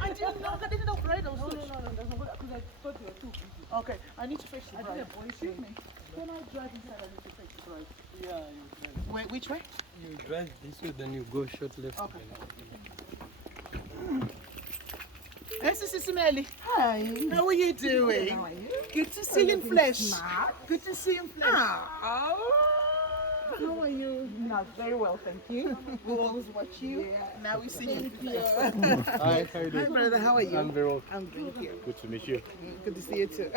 I didn't know. I didn't know bridal suit. No, because I thought you were too busy. Okay, I need to fetch the bride. Excuse me. Can I drive inside? I need to fetch the bride. Yeah, you drive. Wait, which way? You drive this way, then you go short left. Okay. SIS MELLY. Hi. How are you doing? How are you? Good to see you in flesh. Smart. Good to see you in flesh. How are you? Not very well, thank you. We always watch you. Yeah. Now we see you. Hi, how you Hi, doing? brother. How are you? I'm very well. I'm good here. Good to meet you. Good to see you too.